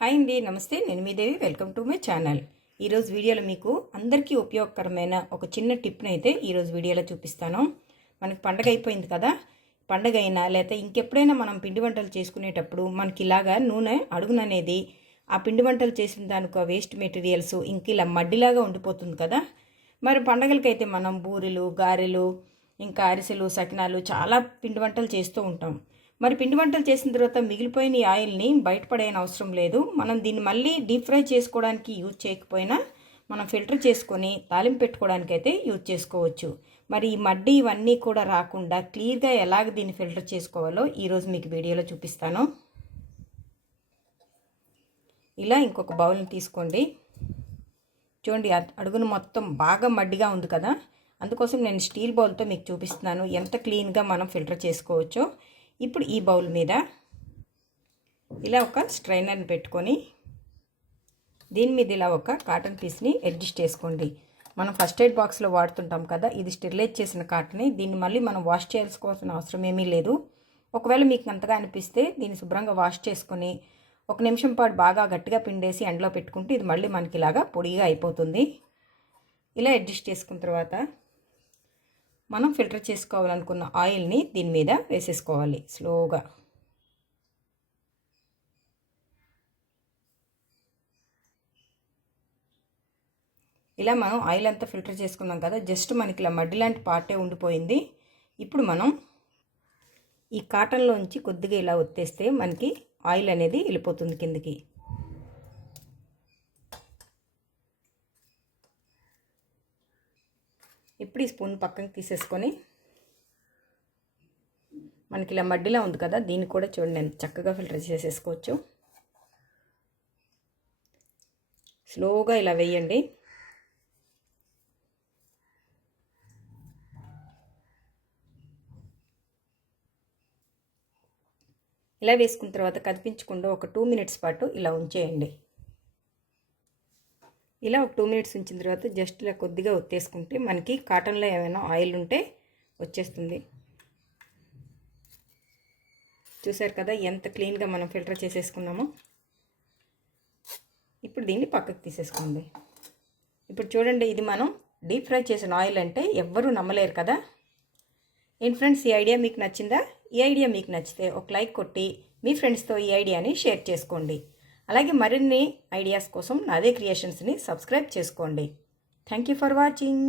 Hi అండి నమస్తే. నేను మీ Devi. Welcome to my channel. ఈరోజు వీడియోలో మీకు అందరికీ ఉపయోగకరమైన ఒక చిన్న టిప్ని అయితే ఈరోజు వీడియోలో చూపిస్తాను. మనకి పండగ అయిపోయింది కదా. పండగ అయినా లేకపోతే ఇంకెప్పుడైనా మనం పిండి వంటలు చేసుకునేటప్పుడు మనకి ఇలాగా నూనె అడుగుననేది ఆ పిండి వంటలు చేసిన దానికి వేస్ట్ మెటీరియల్స్ ఇంక ఇలా మడ్డిలాగా ఉండిపోతుంది కదా. మరి పండగలకైతే మనం బూరెలు గారెలు ఇంకా అరిసెలు సకినాలు చాలా పిండి వంటలు చేస్తూ ఉంటాం. మరి పిండి వంటలు చేసిన తర్వాత మిగిలిపోయిన ఈ ఆయిల్ని బయటపడేయన అవసరం లేదు. మనం దీన్ని మళ్ళీ డీప్ ఫ్రై చేసుకోవడానికి యూజ్ చేయకపోయినా మనం ఫిల్టర్ చేసుకొని తాలింపు పెట్టుకోవడానికి అయితే యూజ్ చేసుకోవచ్చు. మరి ఈ మడ్డి ఇవన్నీ కూడా రాకుండా క్లియర్గా ఎలాగ దీన్ని ఫిల్టర్ చేసుకోవాలో ఈరోజు మీకు వీడియోలో చూపిస్తాను. ఇలా ఇంకొక బౌల్ని తీసుకోండి. చూడండి అడుగును మొత్తం బాగా మడ్డిగా ఉంది కదా. అందుకోసం నేను స్టీల్ బౌల్తో మీకు చూపిస్తున్నాను. ఎంత క్లీన్గా మనం ఫిల్టర్ చేసుకోవచ్చో. ఇప్పుడు ఈ బౌల్ మీద ఇలా ఒక స్ట్రైనర్ని పెట్టుకొని దీని మీద ఇలా ఒక కాటన్ పీస్ని అడ్జస్ట్ చేసుకోండి. మనం ఫస్ట్ ఎయిడ్ బాక్స్లో వాడుతుంటాం కదా ఇది స్టెరిలైజ్ చేసిన కాటన్ దీన్ని మళ్ళీ మనం వాష్ చేసుకోవాల్సిన అవసరం ఏమీ లేదు. ఒకవేళ మీకు అంతగా అనిపిస్తే దీన్ని శుభ్రంగా వాష్ చేసుకొని ఒక నిమిషం పాటు బాగా గట్టిగా పిండేసి ఎండలో పెట్టుకుంటే ఇది మళ్ళీ మనకి ఇలాగా పొడిగా అయిపోతుంది. ఇలా అడ్జస్ట్ చేసుకున్న తర్వాత మనం ఫిల్టర్ చేసుకోవాలనుకున్న ఆయిల్ని దీని మీద వేసేసుకోవాలి స్లోగా. ఇలా మనం ఆయిల్ అంతా ఫిల్టర్ చేసుకున్నాం కదా జస్ట్ మనకి ఇలా మడ్డి లాంటి పార్టే ఉండిపోయింది. ఇప్పుడు మనం ఈ కాటన్లోంచి కొద్దిగా ఇలా ఒత్తేస్తే మనకి ఆయిల్ అనేది వెళ్ళిపోతుంది కిందకి. ఇప్పుడు ఈ స్పూన్ పక్కన తీసేసుకొని మనకి ఇలా మడ్డిలా ఉంది కదా దీన్ని కూడా చూడండి ఎంత చక్కగా ఫిల్టర్ చేసేసుకోవచ్చు. స్లోగా ఇలా వేయండి. ఇలా వేసుకున్న తర్వాత కదిపించకుండా ఒక టూ మినిట్స్ పాటు ఇలా ఉంచేయండి. ఇలా ఒక టూ మినిట్స్ ఉంచిన తర్వాత జస్ట్ ఇలా కొద్దిగా ఒత్తేసుకుంటే మనకి కాటన్లో ఏమైనా ఆయిల్ ఉంటే వచ్చేస్తుంది. చూసారు కదా ఎంత క్లీన్గా మనం ఫిల్టర్ చేసేసుకున్నామో? ఇప్పుడు దీన్ని పక్కకు తీసేసుకోండి. ఇప్పుడు చూడండి ఇది మనం డీప్ ఫ్రై చేసిన ఆయిల్ అంటే ఎవ్వరూ నమ్మలేరు కదా? ఏంటి ఫ్రెండ్స్ ఈ ఐడియా మీకు నచ్చిందా? ఈ ఐడియా మీకు నచ్చితే ఒక లైక్ కొట్టి మీ ఫ్రెండ్స్తో ఈ ఐడియాని షేర్ చేసుకోండి. అలాగే మరిన్ని ఐడియాస్ కోసం నాదే క్రియేషన్స్ని సబ్స్క్రైబ్ చేసుకోండి. Thank you for watching